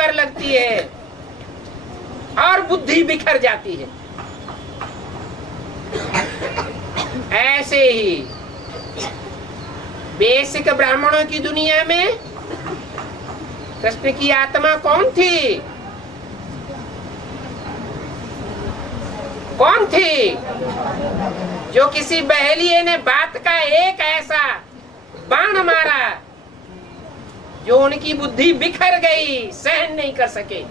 होकर लगती है और बुद्धि बिखर जाती है। ऐसे ही बेसिक ब्राह्मणों की दुनिया में कृष्ण की आत्मा कौन थी? कौन थी? जो किसी बहेलिये ने बात का एक ऐसा बाण मारा जो उनकी बुद्धि बिखर गई, सहन नहीं कर सके,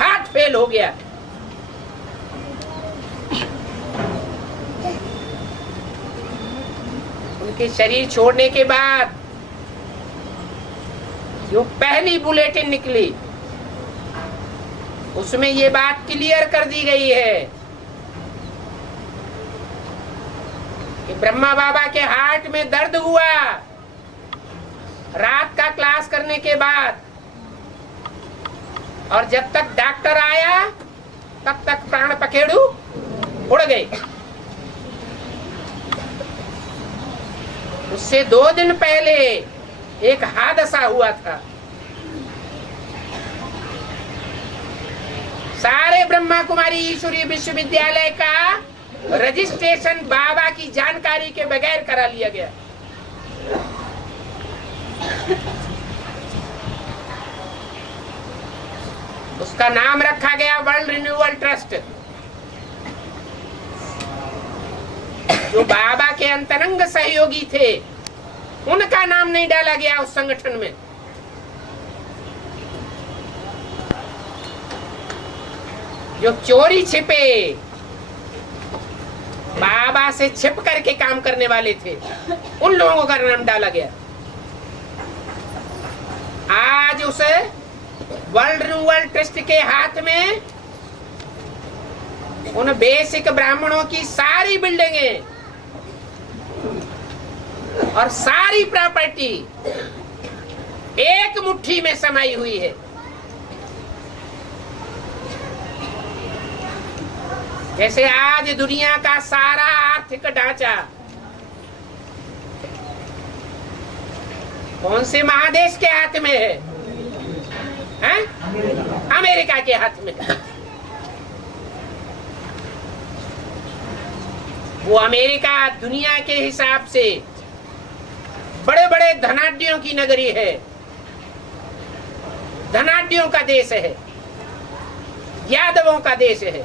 हाथ फेल हो गया। उनके शरीर छोड़ने के बाद जो पहली बुलेटिन निकली उसमें ये बात क्लियर कर दी गई है कि ब्रह्मा बाबा के हार्ट में दर्द हुआ रात का क्लास करने के बाद, और जब तक डॉक्टर आया तब तक प्राण पखेरु उड़ गए। उससे 2 दिन पहले एक हादसा हुआ था। सारे ब्रह्मा कुमारी ईश्वरीय विश्वविद्यालय का रजिस्ट्रेशन बाबा की जानकारी के बगैर करा लिया गया। उसका नाम रखा गया वर्ल्ड रिन्यूअल ट्रस्ट। जो बाबा के अंतरंग सहयोगी थे उनका नाम नहीं डाला गया उस संगठन में। जो चोरी छिपे बाबा से छिप करके काम करने वाले थे उन लोगों का नाम डाला गया। आज उसे वर्ल्ड रिन्यूअल ट्रस्ट के हाथ में उन बेसिक ब्राह्मणों की सारी बिल्डिंगें और सारी प्रॉपर्टी एक मुट्ठी में समाई हुई है। जैसे आज दुनिया का सारा आर्थिक ढांचा कौन से महादेश के हाथ में है? अमेरिका के हाथ में। वो अमेरिका दुनिया के हिसाब से बड़े बड़े धनाढ्यों की नगरी है, धनाढ्यों का देश है, यादवों का देश है।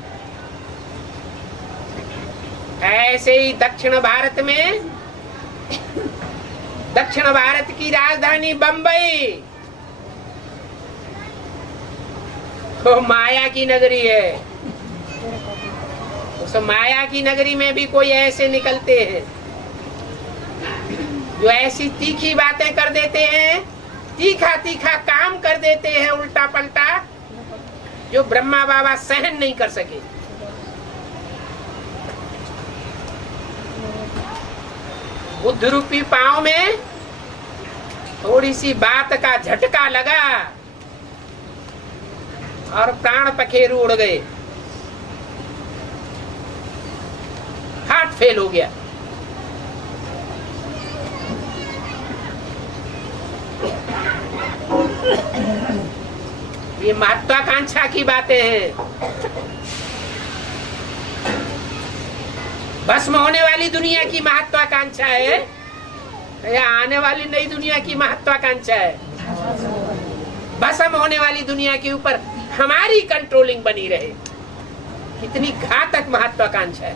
ऐसे ही दक्षिण भारत में, दक्षिण भारत की राजधानी बंबई तो माया की नगरी है। उस माया की नगरी में भी कोई ऐसे निकलते हैं जो ऐसी तीखी बातें कर देते हैं, तीखा तीखा काम कर देते हैं उल्टा पलटा, जो ब्रह्मा बाबा सहन नहीं कर सके। बुद्ध रूपी पांव में थोड़ी सी बात का झटका लगा और प्राण पखेरु उड़ गए, हार्ट फेल हो गया। ये महत्वाकांक्षा की बातें हैं। भस्म होने वाली दुनिया की महत्वाकांक्षा है या आने वाली नई दुनिया की महत्वाकांक्षा है? भस्म होने वाली दुनिया के ऊपर हमारी कंट्रोलिंग बनी रहे, कितनी घातक महत्वाकांक्षा है।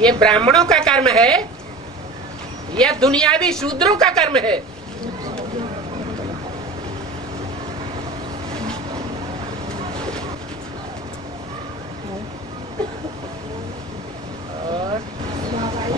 ये ब्राह्मणों का कर्म है या दुनियावी शूद्रों का कर्म है?